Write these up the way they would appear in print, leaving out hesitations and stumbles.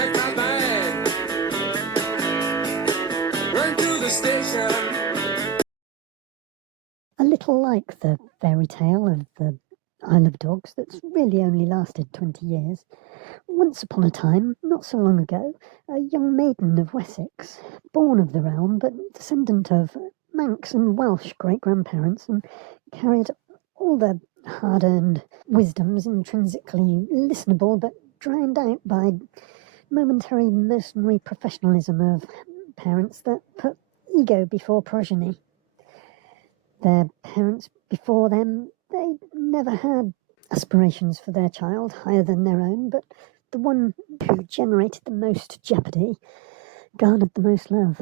like my bag. Run to the station. A little like the fairy tale of the Isle of Dogs that's really only lasted 20 years. Once upon a time, not so long ago, a young maiden of Wessex, born of the realm but descendant of Manx and Welsh great-grandparents, and carried all the hard-earned wisdoms intrinsically listenable but drowned out by momentary mercenary professionalism of parents that put ego before progeny. Their parents before them, they never had aspirations for their child higher than their own, but the one who generated the most jeopardy garnered the most love.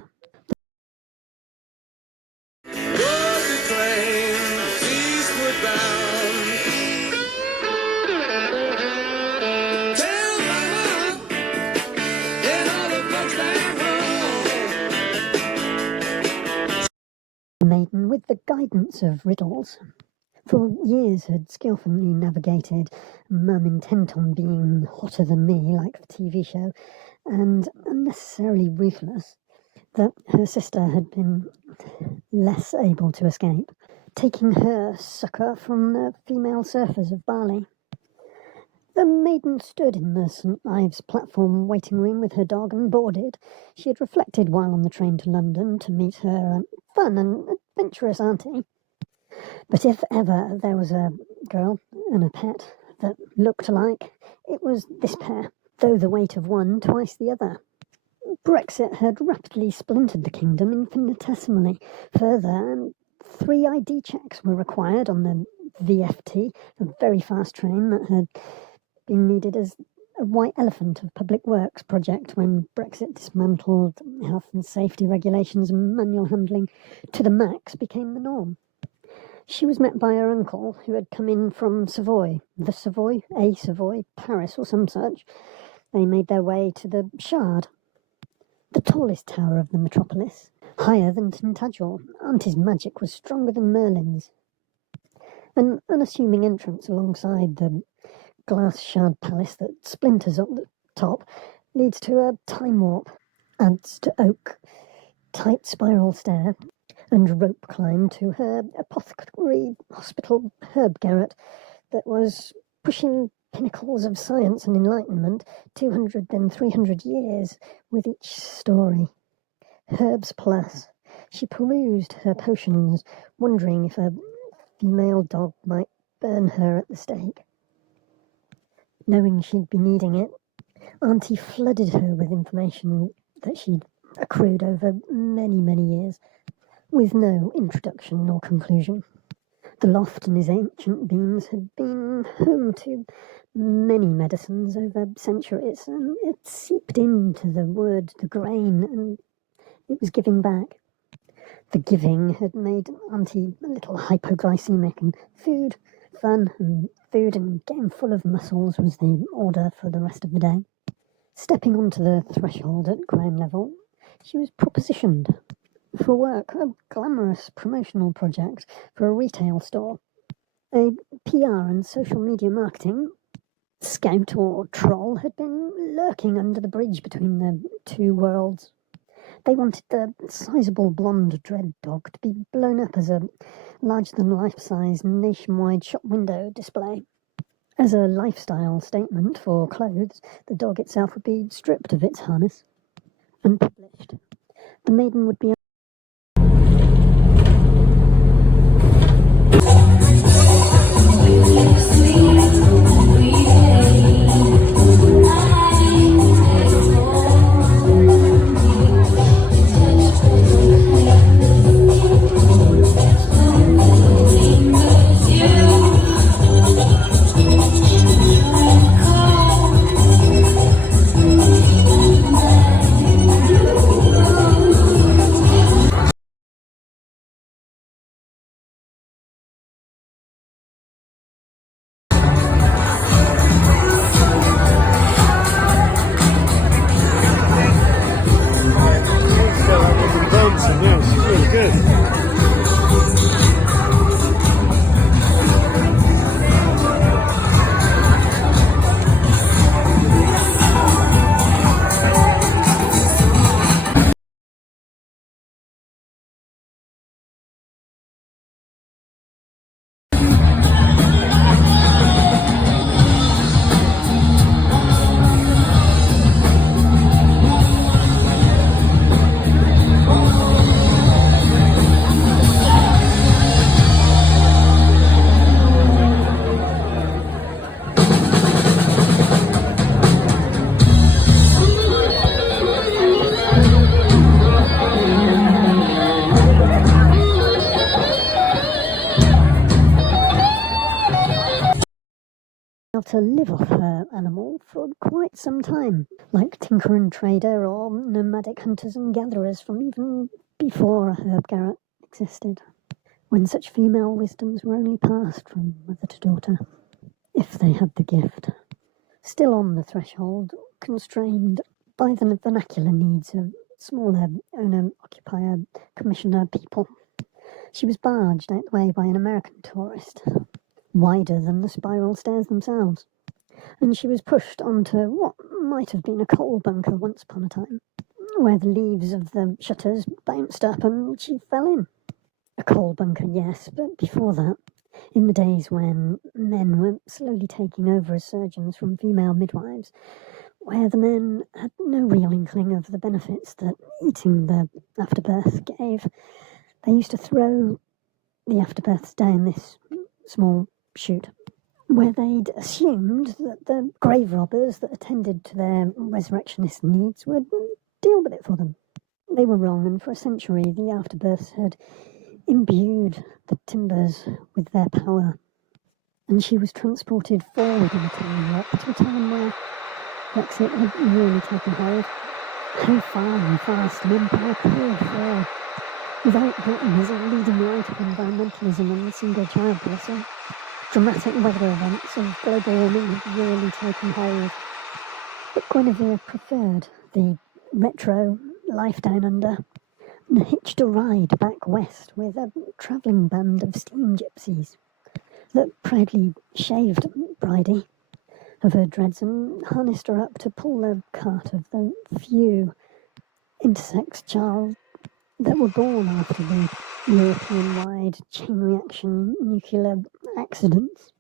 The maiden, with the guidance of riddles, for years had skillfully navigated Mum intent on being hotter than me, like the TV show, and unnecessarily ruthless, that her sister had been less able to escape, taking her succour from the female surfers of Bali. The maiden stood in the St. Ives platform waiting room with her dog and boarded. She had reflected while on the train to London to meet her fun and adventurous auntie. But if ever there was a girl and a pet that looked alike, it was this pair, though the weight of one twice the other. Brexit had rapidly splintered the kingdom infinitesimally. Further, 3 ID checks were required on the VFT, a very fast train that had been needed as a white elephant of public works project when Brexit dismantled health and safety regulations and manual handling to the max became the norm. She was met by her uncle, who had come in from Savoy, a Savoy, Paris or some such. They made their way to the Shard, the tallest tower of the metropolis, higher than Tintagel. Auntie's magic was stronger than Merlin's. An unassuming entrance alongside the glass shard palace that splinters up the top leads to a time warp, adds to oak, tight spiral stair, and rope climb to her apothecary hospital herb garret that was pushing pinnacles of science and enlightenment 200 then 300 years with each story. Herbs plus. She perused her potions, wondering if a female dog might burn her at the stake. Knowing she'd be needing it, Auntie flooded her with information that she'd accrued over many, many years, with no introduction nor conclusion. The loft and its ancient beams had been home to many medicines over centuries, and it seeped into the wood, the grain, and it was giving back. The giving had made Auntie a little hypoglycemic, and food, fun, and food and getting full of muscles was the order for the rest of the day. Stepping onto the threshold at ground level, she was propositioned for work, a glamorous promotional project for a retail store. A PR and social media marketing scout or troll had been lurking under the bridge between the two worlds. They wanted the sizable blonde dread dog to be blown up as a larger-than-life-size nationwide shop window display. As a lifestyle statement for clothes, the dog itself would be stripped of its harness and published. The maiden would be to live off her animal for quite some time, like tinker and trader or nomadic hunters and gatherers from even before a herb garret existed, when such female wisdoms were only passed from mother to daughter, if they had the gift. Still on the threshold, constrained by the vernacular needs of smaller owner-occupier commissioner people, she was barged out the way by an American tourist, wider than the spiral stairs themselves, and she was pushed onto what might have been a coal bunker once upon a time, where the leaves of the shutters bounced up and she fell in. A coal bunker, yes, but before that, in the days when men were slowly taking over as surgeons from female midwives, where the men had no real inkling of the benefits that eating the afterbirth gave, they used to throw the afterbirths down this small chute, where they'd assumed that the grave robbers that attended to their resurrectionist needs would deal with it for them. They were wrong, and for a century the afterbirths had imbued the timbers with their power, and she was transported forward in time, like to a time where Brexit had really taken hold. How far and fast an empire could fall, without Britain as a leading light of environmentalism and single-child policy. Dramatic weather events of global warming had really taken hold, but Guinevere preferred the retro life down under, and hitched a ride back west with a travelling band of steam gypsies that proudly shaved Bridie of her dreads and harnessed her up to pull the cart of the few intersex child that were born after the European-wide chain reaction nuclear accidents.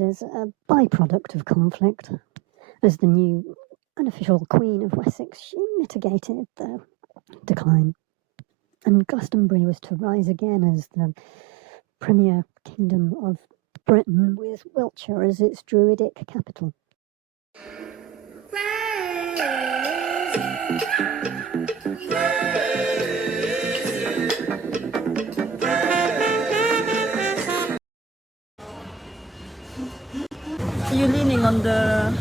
As a byproduct of conflict. As the new unofficial Queen of Wessex, she mitigated the decline, and Glastonbury was to rise again as the premier kingdom of Britain, with Wiltshire as its druidic capital. You leaning on the...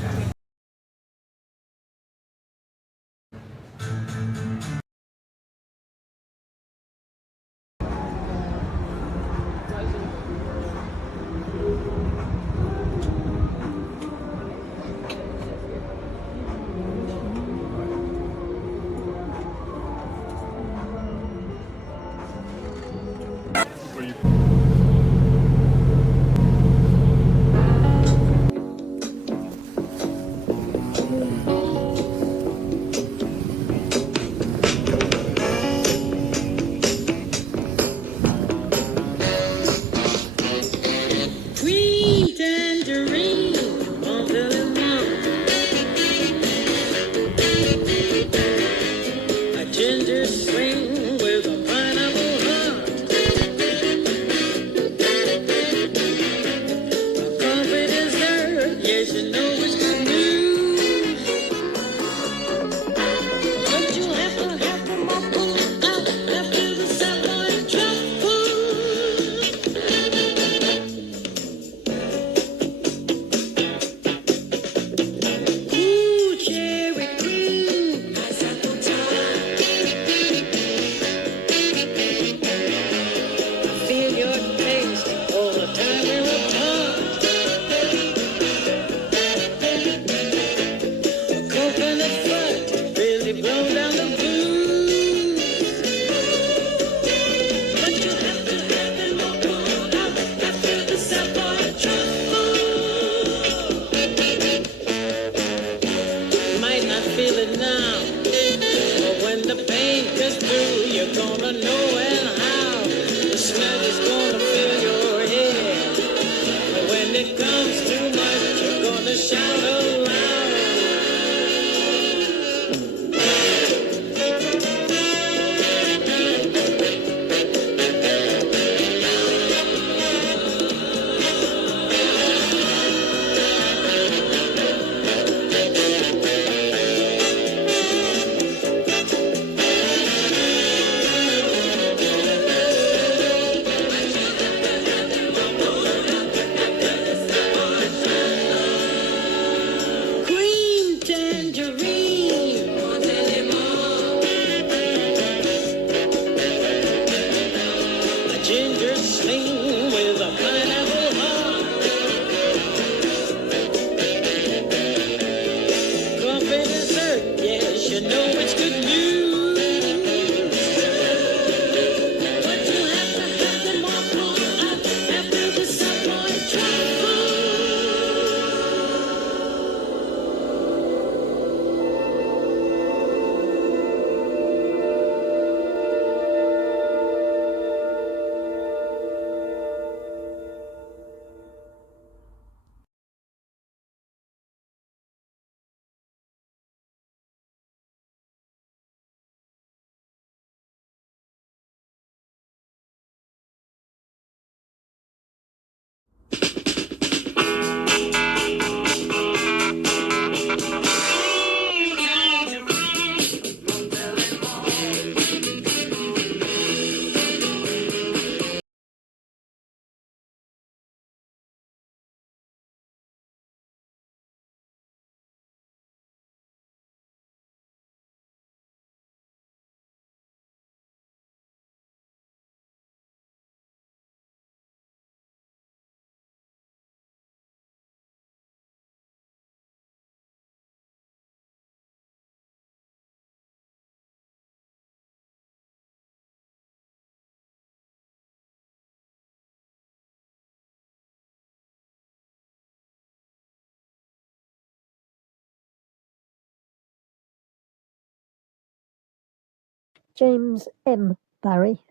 James M. Barry,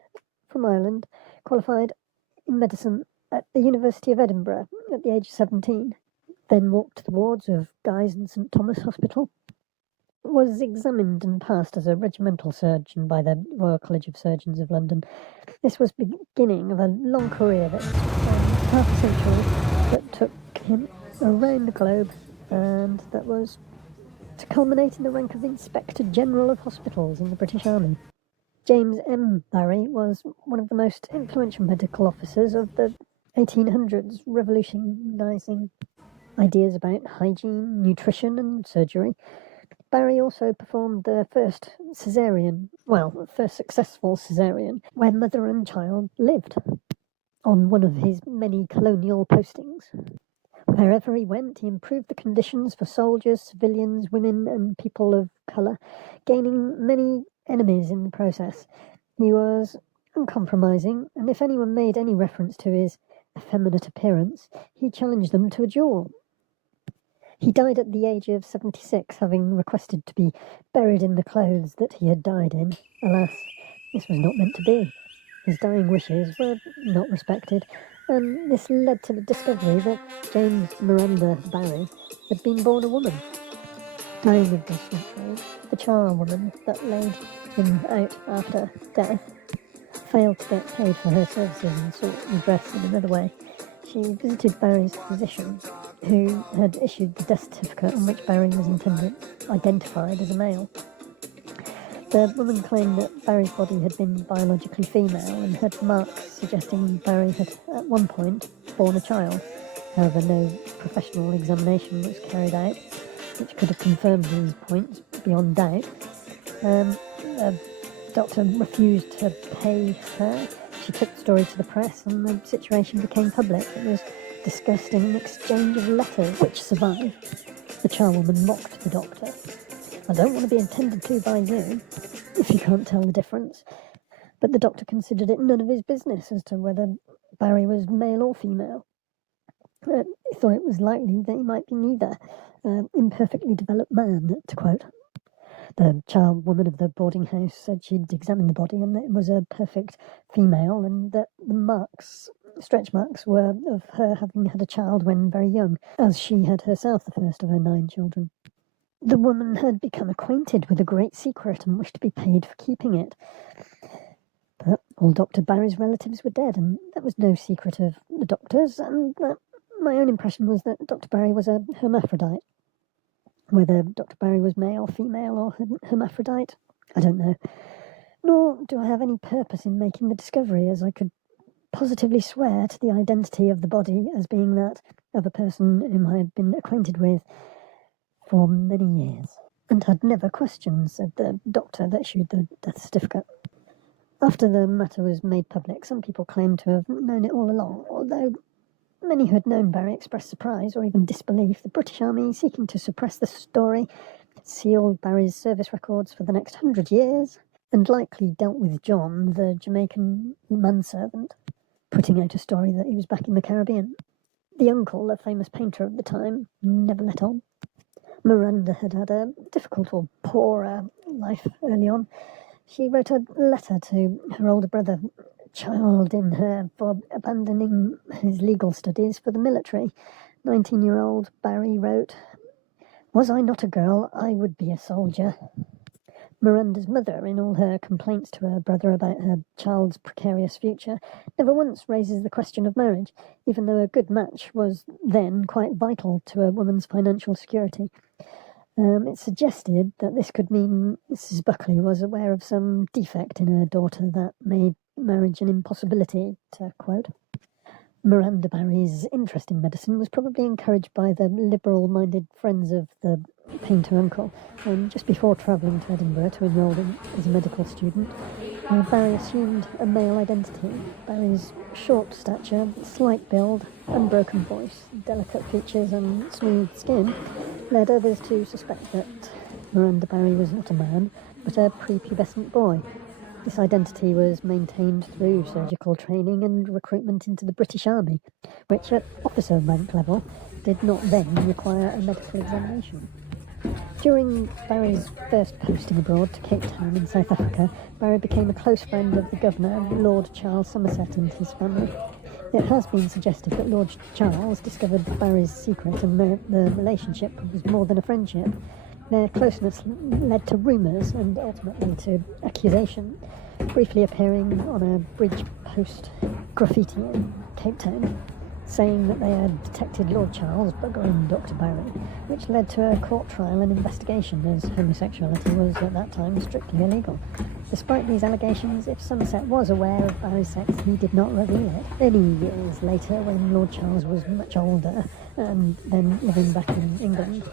from Ireland, qualified in medicine at the University of Edinburgh at the age of 17, then walked the wards of Guy's and St Thomas Hospital, was examined and passed as a regimental surgeon by the Royal College of Surgeons of London. This was the beginning of a long career that spanned half a century, that took him around the globe, and that was to culminate in the rank of Inspector General of Hospitals in the British Army. James M. Barry was one of the most influential medical officers of the 1800s, revolutionising ideas about hygiene, nutrition and surgery. Barry also performed the first successful caesarean, where mother and child lived, on one of his many colonial postings. Wherever he went, he improved the conditions for soldiers, civilians, women and people of colour, gaining many enemies in the process. He was uncompromising, and if anyone made any reference to his effeminate appearance, he challenged them to a duel. He died at the age of 76, having requested to be buried in the clothes that he had died in. Alas, this was not meant to be. His dying wishes were not respected, and this led to the discovery that James Miranda Barry had been born a woman. Dying of dysentery, the charwoman that laid him out after death failed to get paid for her services and sought redress in another way. She visited Barry's physician, who had issued the death certificate on which Barry was identified as a male. The woman claimed that Barry's body had been biologically female and had marks suggesting Barry had at one point borne a child. However, no professional examination was carried out, which could have confirmed these points beyond doubt. The doctor refused to pay her. She took the story to the press and the situation became public. It was discussed in an exchange of letters which survived. The charwoman mocked the doctor. "I don't want to be attended to by you, if you can't tell the difference." But the doctor considered it none of his business as to whether Barry was male or female. He thought it was likely that he might be neither, imperfectly developed man, to quote. The charwoman of the boarding house said she'd examined the body and that it was a perfect female, and that the stretch marks, were of her having had a child when very young, as she had herself the first of her 9 children. The woman had become acquainted with a great secret and wished to be paid for keeping it. But all Dr. Barry's relatives were dead, and that was no secret of the doctor's, and that my own impression was that Dr. Barry was a hermaphrodite. Whether Dr. Barry was male, female, or hermaphrodite, I don't know. Nor do I have any purpose in making the discovery, as I could positively swear to the identity of the body as being that of a person whom I had been acquainted with for many years, and had never questioned, said the doctor that issued the death certificate. After the matter was made public, some people claimed to have known it all along, although many who had known Barry expressed surprise or even disbelief. The British Army, seeking to suppress the story, sealed Barry's service records for the next 100 years, and likely dealt with John, the Jamaican manservant, putting out a story that he was back in the Caribbean. The uncle, a famous painter of the time, never let on. Miranda had had a difficult or poorer life early on. She wrote a letter to her older brother, child in her, for abandoning his legal studies for the military. 19-year-old Barry wrote, "Was I not a girl, I would be a soldier." Miranda's mother, in all her complaints to her brother about her child's precarious future, never once raises the question of marriage, even though a good match was then quite vital to a woman's financial security. It suggested that this could mean Mrs. Buckley was aware of some defect in her daughter that made marriage an impossibility, to quote. Miranda Barry's interest in medicine was probably encouraged by the liberal-minded friends of the painter uncle, and just before travelling to Edinburgh to enrol as a medical student, Barry assumed a male identity. Barry's short stature, slight build, unbroken voice, delicate features and smooth skin led others to suspect that Miranda Barry was not a man, but a prepubescent boy. This identity was maintained through surgical training and recruitment into the British Army, which at officer rank level did not then require a medical examination. During Barry's first posting abroad to Cape Town in South Africa, Barry became a close friend of the governor, Lord Charles Somerset, and his family. It has been suggested that Lord Charles discovered Barry's secret and the relationship was more than a friendship. Their closeness led to rumours and ultimately to accusation, briefly appearing on a bridge post graffiti in Cape Town, saying that they had detected Lord Charles buggering Dr. Barry, which led to a court trial and investigation, as homosexuality was at that time strictly illegal. Despite these allegations, if Somerset was aware of Barry's sex, he did not reveal it. Many years later, when Lord Charles was much older and then living back in England,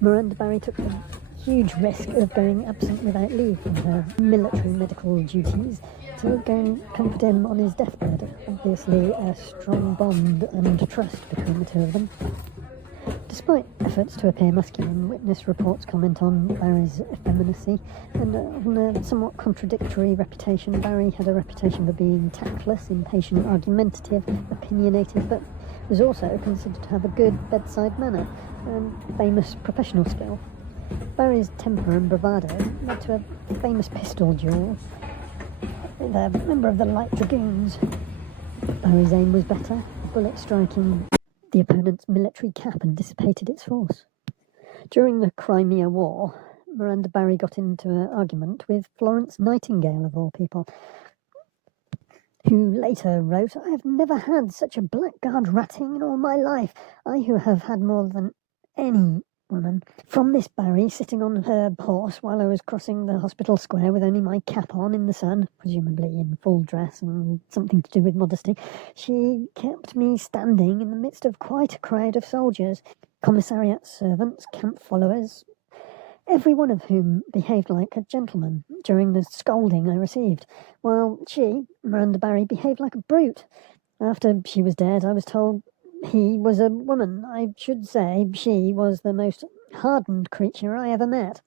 Miranda Barry took the huge risk of going absent without leave from her military medical duties to go and comfort him on his deathbed. Obviously, a strong bond and trust between the two of them. Despite efforts to appear masculine, witness reports comment on Barry's effeminacy, and on a somewhat contradictory reputation. Barry had a reputation for being tactless, impatient, argumentative, opinionated, but was also considered to have a good bedside manner and famous professional skill. Barry's temper and bravado led to a famous pistol duel with a member of the Light Dragoons. Barry's aim was better, the bullet striking the opponent's military cap and dissipated its force. During the Crimea War, Miranda Barry got into an argument with Florence Nightingale, of all people, who later wrote, "I have never had such a blackguard ratting in all my life, I who have had more than any woman. From this Barry, sitting on her horse while I was crossing the hospital square with only my cap on in the sun, presumably in full dress and something to do with modesty, she kept me standing in the midst of quite a crowd of soldiers, commissariat servants, camp followers, every one of whom behaved like a gentleman during the scolding I received, while she, Miranda Barry, behaved like a brute. After she was dead, I was told he was a woman. I should say she was the most hardened creature I ever met.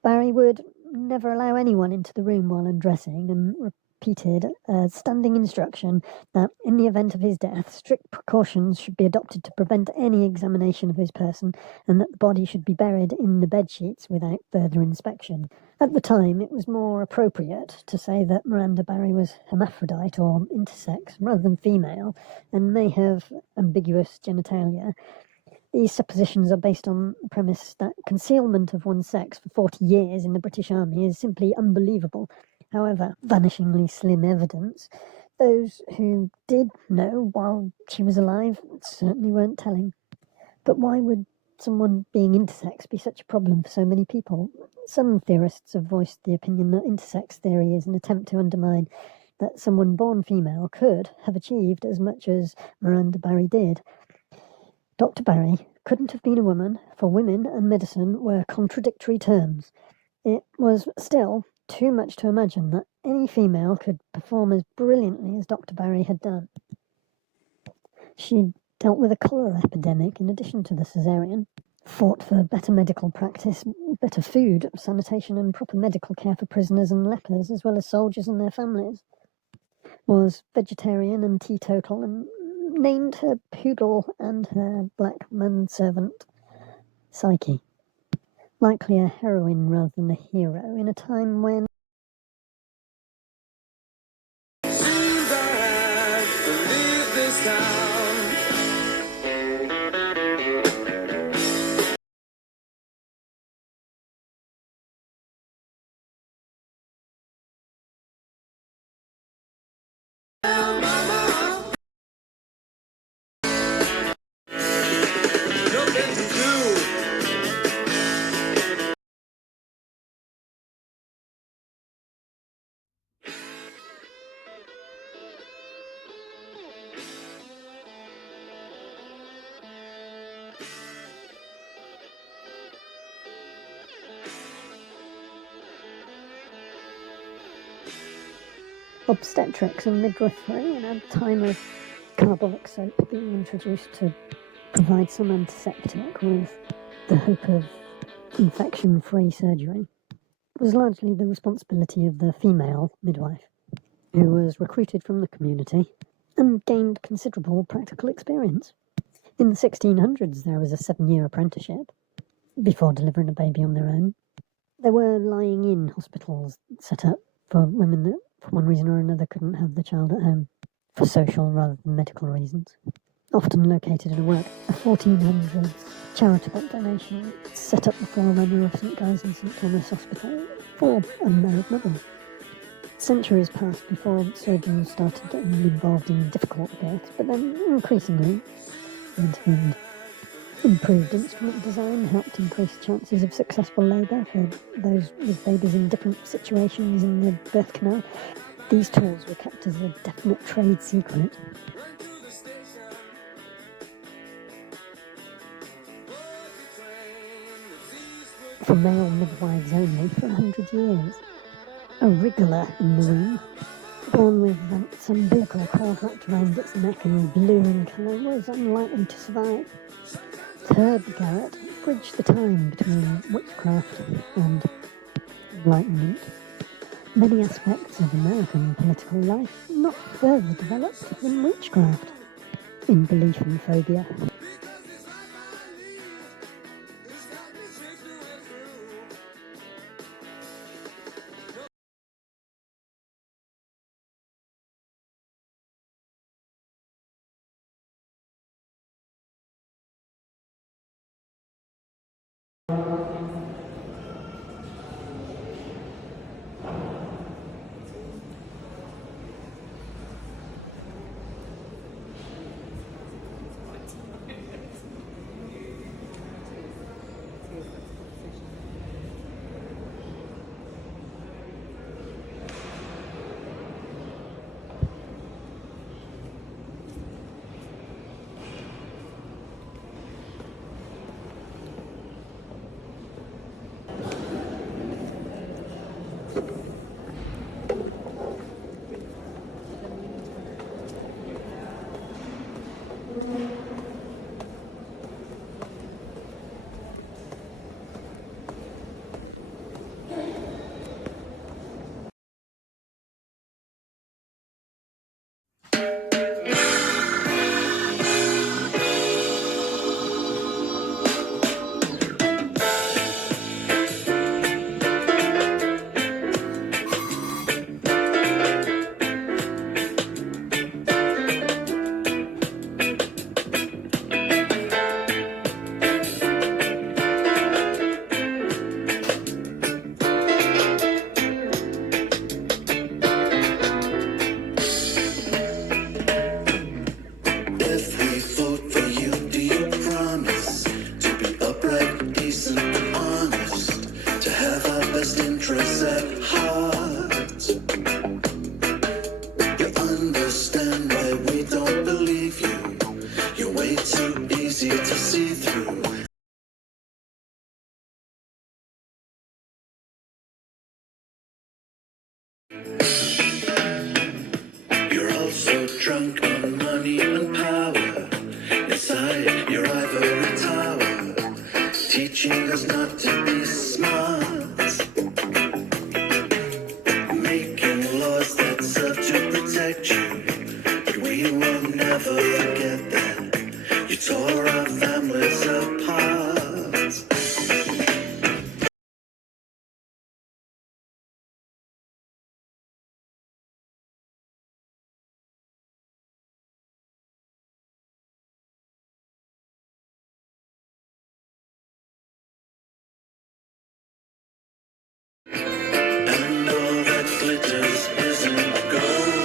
Barry would never allow anyone into the room while undressing, and repeated a standing instruction that in the event of his death, strict precautions should be adopted to prevent any examination of his person, and that the body should be buried in the bedsheets without further inspection. At the time, it was more appropriate to say that Miranda Barry was hermaphrodite or intersex rather than female, and may have ambiguous genitalia. These suppositions are based on the premise that concealment of one's sex for 40 years in the British Army is simply unbelievable. However, vanishingly slim evidence. Those who did know while she was alive certainly weren't telling. But why would someone being intersex be such a problem for so many people? Some theorists have voiced the opinion that intersex theory is an attempt to undermine that someone born female could have achieved as much as Miranda Barry did. Dr. Barry couldn't have been a woman, for women and medicine were contradictory terms. It was still too much to imagine that any female could perform as brilliantly as Dr. Barry had done. She dealt with a cholera epidemic in addition to the caesarean, fought for better medical practice, better food, sanitation and proper medical care for prisoners and lepers, as well as soldiers and their families, was vegetarian and teetotal, and named her poodle and her black manservant Psyche. Likely a heroine rather than a hero in a time when Seems I have to leave this town. Nothing to do. obstetrics and midwifery in a time of carbolic soap being introduced to provide some antiseptic with the hope of infection-free surgery was largely the responsibility of the female midwife, who was recruited from the community and gained considerable practical experience. In the 1600s, there was a 7-year apprenticeship. before delivering a baby on their own. There were lying-in hospitals set up for women that, for one reason or another, couldn't have the child at home, for social rather than medical reasons. Often located in a 1400s charitable donation set up the forerunner of St Guy's and St Thomas Hospital for unmarried mothers. Centuries passed before surgeons started getting involved in difficult births, but then increasingly intervened. Improved instrument design helped increase chances of successful labour for those with babies in different situations in the birth canal. These tools were kept as a definite trade secret. For male midwives only for 100 years. A wriggler in the womb, born with some umbilical cord wrapped around its neck and blue in colour, was unlikely to survive. Herb Garrett bridged the time between witchcraft and enlightenment. Many aspects of American political life not further developed than witchcraft, in belief and phobia. You're all so drunk on money and power inside your ivory tower, teaching us not to be smart, making laws that serve to protect you, but we will never forget that you tore our families apart. And all that glitters isn't gold.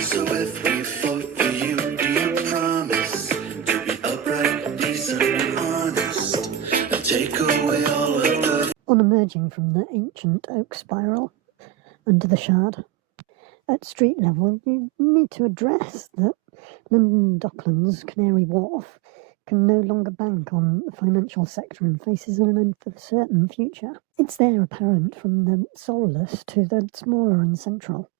So if we vote for you, do you promise to be upright, decent, and honest, and take away all of the... On emerging from the ancient oak spiral under the shard, at street level, you need to address that London Docklands, Canary Wharf, can no longer bank on the financial sector and faces an uncertain future. It's there apparent from the soulless to the smaller and central.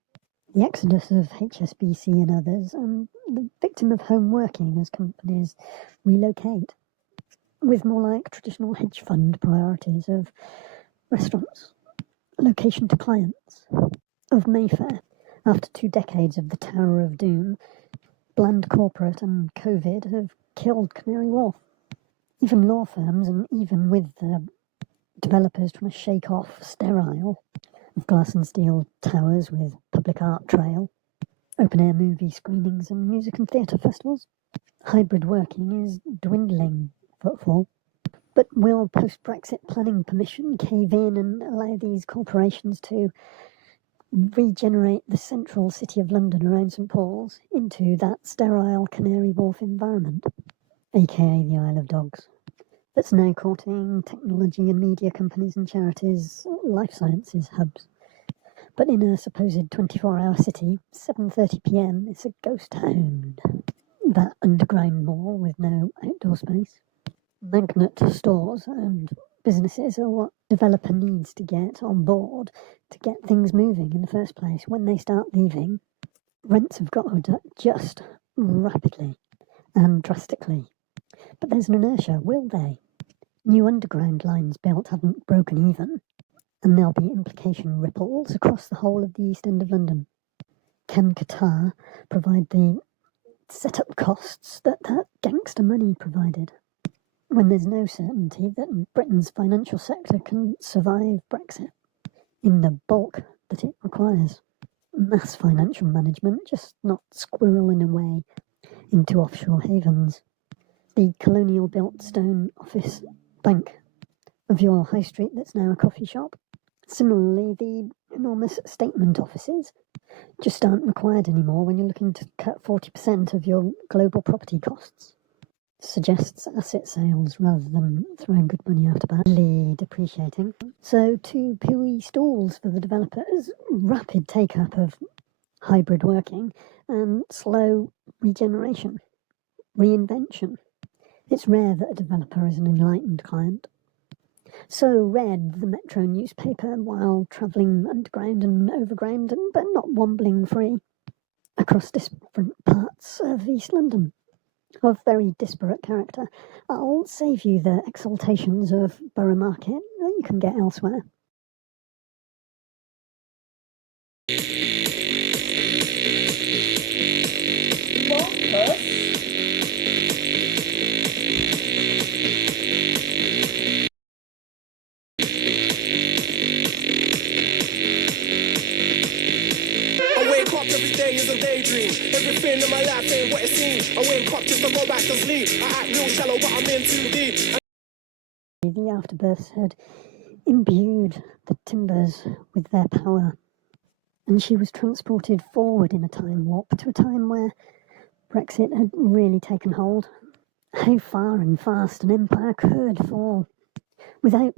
The exodus of HSBC and others, and the victim of home working as companies relocate, with more like traditional hedge fund priorities of restaurants, location to clients, of Mayfair. After 2 decades of the Tower of Doom, bland corporate and COVID have killed Canary Wharf. Even law firms, and even with the developers trying to shake off sterile of glass and steel towers with public art trail, open-air movie screenings and music and theatre festivals, hybrid working is dwindling footfall. But will post-Brexit planning permission cave in and allow these corporations to regenerate the central city of London around St Paul's into that sterile Canary Wharf environment, aka the Isle of Dogs, that's now courting technology and media companies and charities, life sciences hubs? But in a supposed 24-hour city, 7:30 p.m, it's a ghost town. That underground mall with no outdoor space. Magnet stores and businesses are what developer needs to get on board to get things moving in the first place. When they start leaving, rents have got to adjust rapidly and drastically. But there's an inertia, will they? New underground lines built haven't broken even, and there'll be implication ripples across the whole of the East End of London. Can Qatar provide the set-up costs that gangster money provided, when there's no certainty that Britain's financial sector can survive Brexit in the bulk that it requires? Mass financial management, just not squirreling away into offshore havens. The colonial-built stone office bank of your high street that's now a coffee shop. Similarly, the enormous statement offices just aren't required anymore when you're looking to cut 40% of your global property costs. Suggests asset sales rather than throwing good money after bad, really depreciating. So 2 PUI stalls for the developers, rapid take-up of hybrid working, and slow regeneration, reinvention. It's rare that a developer is an enlightened client. So read the Metro newspaper while travelling underground and overground, but not wobbling free across different parts of East London, of very disparate character. I'll save you the exaltations of Borough Market that you can get elsewhere. Every day is a daydream. Everything in my life ain't what it seems. I wake up just to go back to sleep. I act real shallow, but I'm in too deep. The afterbirths had imbued the timbers with their power, and she was transported forward in a time warp to a time where Brexit had really taken hold. How far and fast an empire could fall without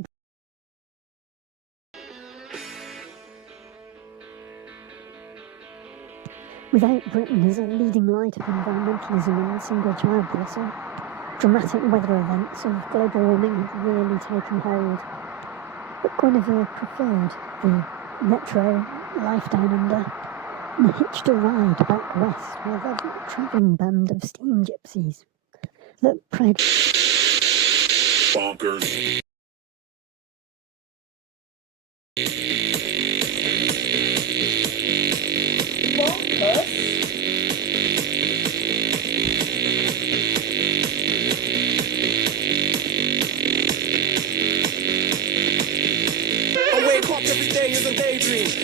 Britain as a leading light of environmentalism and single-child policy. Dramatic weather events of global warming had really taken hold. But Guinevere preferred the retro life down under and hitched a ride back west with a travelling band of steam gypsies that prayed Bonkers.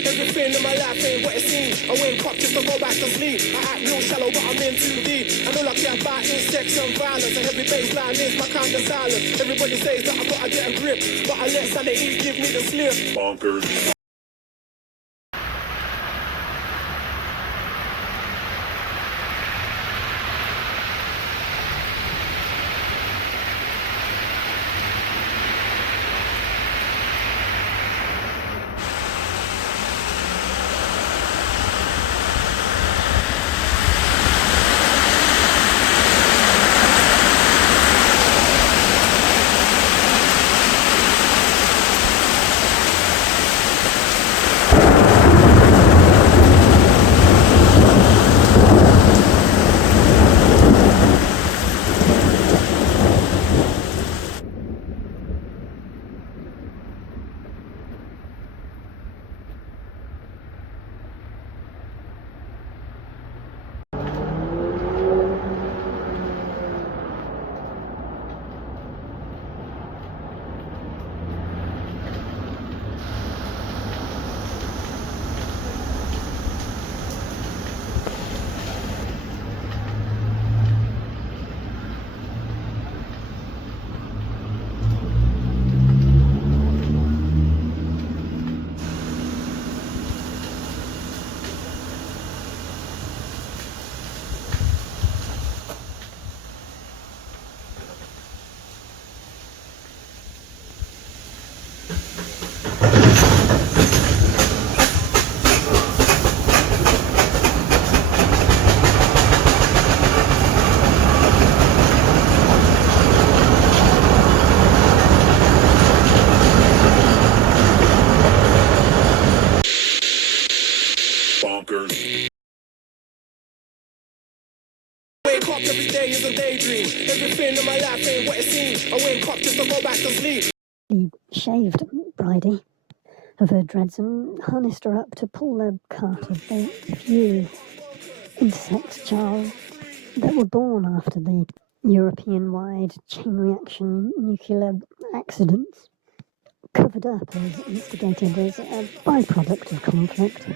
Everything in my life ain't what it seems. I wake up just to go back to sleep. I act real shallow, but I'm in too deep. And all I care about is sex and violence. And every baseline is my kind of silence. Everybody says that I gotta get a grip, but I let sanity give me the slip. Bonkers. bonkers. Wake up every day is a daydream. Everything in my life ain't what it seems. I wake up just to go back to sleep. He shaved Bridie of her dreads and harnessed her up to pull the cart of the few insect charls that were born after the European-wide chain reaction nuclear accidents, covered up as instigated as a byproduct of conflict.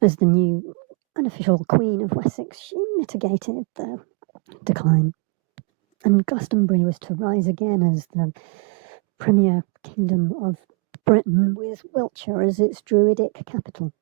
As the new unofficial Queen of Wessex, she mitigated the decline, and Glastonbury was to rise again as the premier kingdom of Britain, with Wiltshire as its druidic capital.